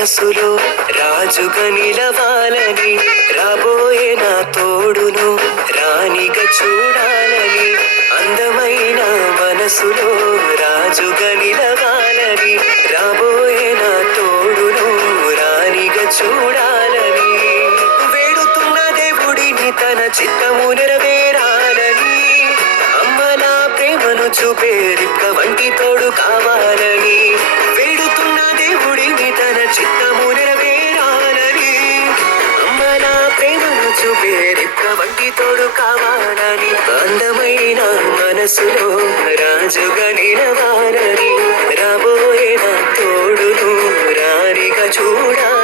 మనసులో రాజుగా నిలవాలని, రాబోయే నా తోడును రాణిగా చూడాలని. అందమైన మనసులో రాజుగా నిలవాలని, రాబోయే నా తోడును రాణిగా చూడాలని. వేడుతున్న దేవుడిని తన చిత్తము నెరవేరాలని, అమ్మ నా ప్రేమను చూపే రిక్క వంటి తోడు కావాలని. వేడుతున్న దేవుడిని తన చిత్తము నెరవేరాలని, అమ్మ నా ప్రేమను చూపే రిక్క వంటి తోడు కావాలని. అందమైన మనసులో రాజుగా నిలవాలని, రాబోయే నా తోడును రాణిగా చూడాలని.